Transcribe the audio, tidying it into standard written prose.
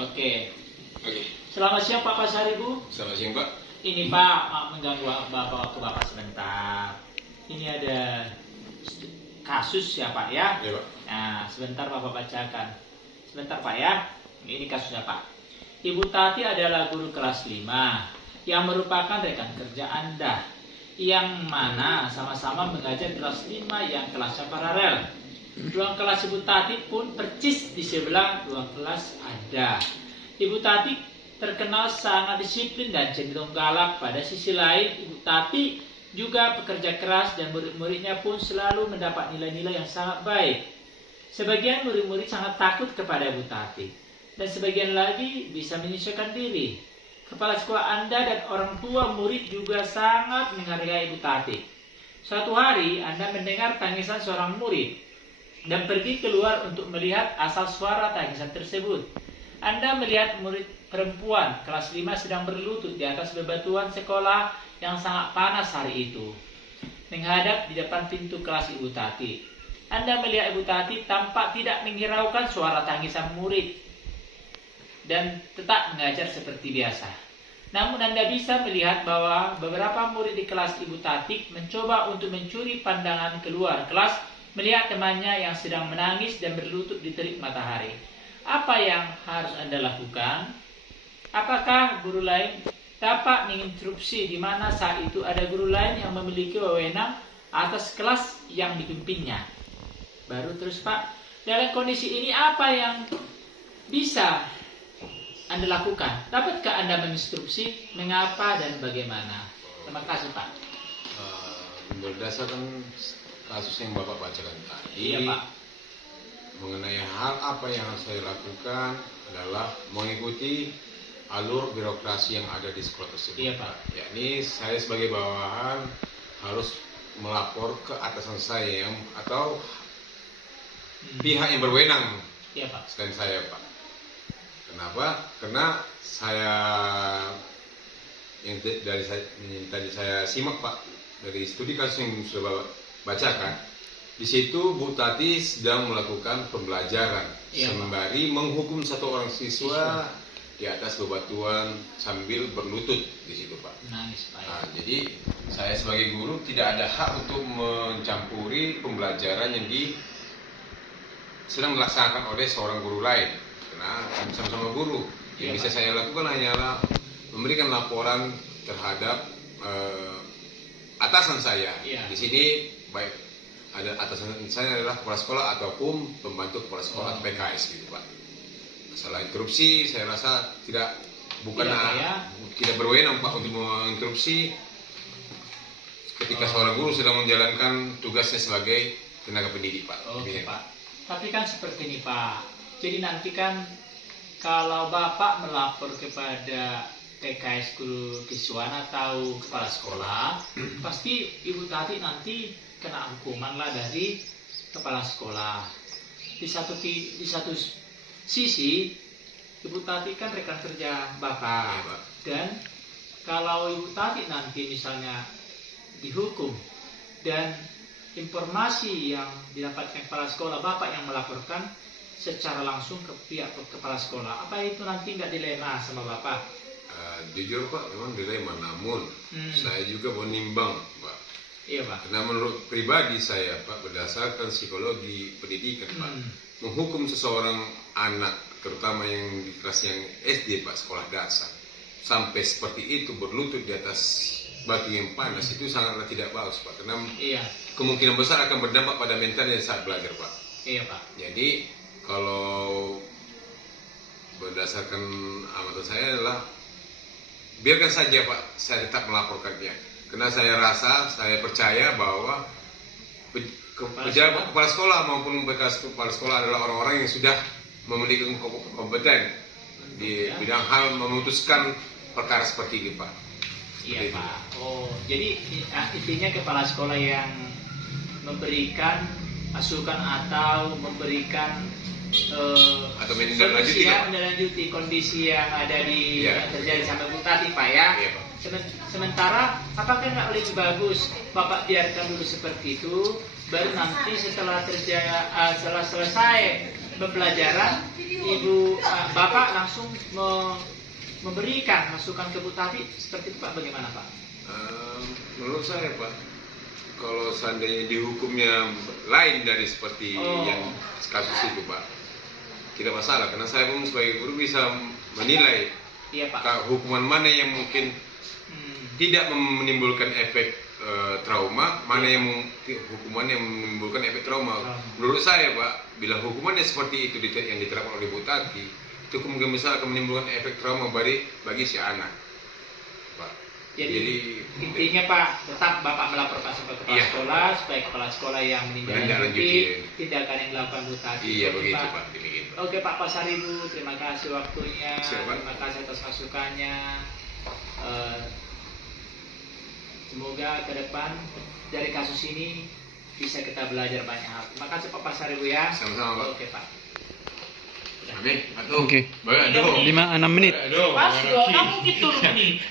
Oke. Oke. Selamat siang Pak Pasari, Bu. Selamat siang, Pak. Ini Pak, mengganggu waktu Bapak sebentar. Ini ada kasus ya Pak ya. Iya, Pak. Nah, sebentar Bapak bacakan. Sebentar Pak ya. Ini kasusnya Pak. Ibu Tati adalah guru kelas 5 yang merupakan rekan kerja Anda, yang mana sama-sama mengajar kelas 5 yang kelasnya paralel. Ruang kelas Ibu Tati pun percis di sebelah ruang kelas Anda. Ibu Tati terkenal sangat disiplin dan cenderung galak. Pada sisi lain, Ibu Tati juga pekerja keras dan murid-muridnya pun selalu mendapat nilai-nilai yang sangat baik. Sebagian murid-murid sangat takut kepada Ibu Tati, dan sebagian lagi bisa menyesuaikan diri. Kepala sekolah Anda dan orang tua murid juga sangat menghargai Ibu Tati. Suatu hari Anda mendengar tangisan seorang murid dan pergi keluar untuk melihat asal suara tangisan tersebut. Anda melihat murid perempuan kelas 5 sedang berlutut di atas bebatuan sekolah yang sangat panas hari itu, menghadap di depan pintu kelas Ibu Tati. Anda melihat Ibu Tati tampak tidak menghiraukan suara tangisan murid dan tetap mengajar seperti biasa. Namun Anda bisa melihat bahwa beberapa murid di kelas Ibu Tati mencoba untuk mencuri pandangan keluar kelas, melihat temannya yang sedang menangis dan berlutut di terik matahari. Apa yang harus Anda lakukan? Apakah guru lain dapat menginterupsi di mana saat itu ada guru lain yang memiliki wewenang atas kelas yang dipimpinnya? Baru terus Pak, dalam kondisi ini apa yang bisa Anda lakukan? Dapatkah Anda menginstruksi mengapa dan bagaimana? Terima kasih Pak. Berdasarkan kasus yang Bapak bacakan tadi, Iya Pak. mengenai hal apa yang harus saya lakukan adalah mengikuti alur birokrasi yang ada di sekolah tersebut. Iya Pak. Yakni saya sebagai bawahan harus melapor ke atasan saya atau pihak yang berwenang. Iya Pak. Selain saya, Pak. Kenapa? Karena saya yang tadi saya simak, Pak, dari studi kasus yang sudah Bapak bacakan. Di situ Bu Tati sedang melakukan pembelajaran sembari menghukum satu orang siswa di atas bebatuan sambil berlutut di situ, Pak. Nangis Pak. Nah, jadi saya sebagai guru tidak ada hak untuk mencampuri pembelajaran yang sedang dilaksanakan oleh seorang guru lain. Karena sama-sama guru. Yang bisa saya lakukan hanyalah memberikan laporan terhadap atasan saya. Di sini baik ada atasan saya adalah kepala sekolah ataupun pembantu kepala sekolah atau PKS gitu, Pak. Masalah interupsi saya rasa tidak berwenang, Pak, untuk menginterupsi ketika seorang guru sedang menjalankan tugasnya sebagai tenaga pendidik, Pak. Oke, Pak. Tapi kan seperti ini, Pak. Jadi nanti kan kalau Bapak melapor kepada PKS guru siswa atau kepala sekolah, pasti Ibu Tati nanti kena hukuman lah dari kepala sekolah. Di satu sisi, Ibu Tati kan rekan kerja Bapak, dan kalau Ibu Tati nanti misalnya dihukum dan informasi yang didapatkan kepala sekolah Bapak yang melaporkan secara langsung ke pihak kepala sekolah, apa itu nanti nggak dilema sama Bapak? Jujur, Pak, memang dilema, namun saya juga menimbang, Pak. Iya, Pak. Karena menurut pribadi saya, Pak, berdasarkan psikologi pendidikan, Pak, menghukum seseorang anak, terutama yang di kelas yang SD, Pak, sekolah dasar, sampai seperti itu berlutut di atas batu yang panas, itu sangatlah tidak bagus, Pak. Karena kemungkinan besar akan berdampak pada mentalnya saat belajar, Pak. Iya, Pak. Jadi kalau berdasarkan amatan saya adalah biarkan saja, Pak, saya tetap melaporkannya. Karena saya percaya bahwa pejabat kepala sekolah maupun bekas kepala sekolah adalah orang-orang yang sudah memiliki kompeten di bidang hal memutuskan perkara seperti ini, Pak. Iya, Pak. Oh, jadi intinya kepala sekolah yang memberikan masukan atau memberikan atau menindaklanjuti kondisi yang ada yang terjadi sampai Bu Tati, Pak ya. Iya, Pak. Sementara apakah nggak lebih bagus Bapak biarkan dulu seperti itu, baru nanti setelah selesai pembelajaran, Bapak langsung memberikan masukan ke Bu Tati seperti itu Pak, bagaimana Pak? Menurut saya Pak, kalau seandainya dihukumnya lain dari seperti yang kasus itu Pak, tidak masalah, karena saya pun sebagai guru bisa menilai Iya Pak. hukuman mana yang mungkin tidak menimbulkan efek trauma, mana yang hukuman yang menimbulkan efek trauma. Menurut saya Pak, bila hukumannya seperti itu yang diterapkan oleh Bu Tati, itu kemungkinan besar akan menimbulkan efek trauma bagi si anak Pak. Jadi intinya Pak, tetap Bapak melaporkan sampai kepala sekolah supaya kepala sekolah yang menindaklanjuti tindakan yang dilakukan Bu Tati. Iya begitu Pak, demikian Pak. Oke Pak Pasaribu, terima kasih waktunya, Siap, Pak. terima kasih atas masukannya. Semoga ke depan dari kasus ini bisa kita belajar banyak hal. Terima kasih Pak Pasaribu ya. Sama-sama Pak. Oke Pak. Oke. Oke. 5-6 menit. Pas dong, kamu gitu nih.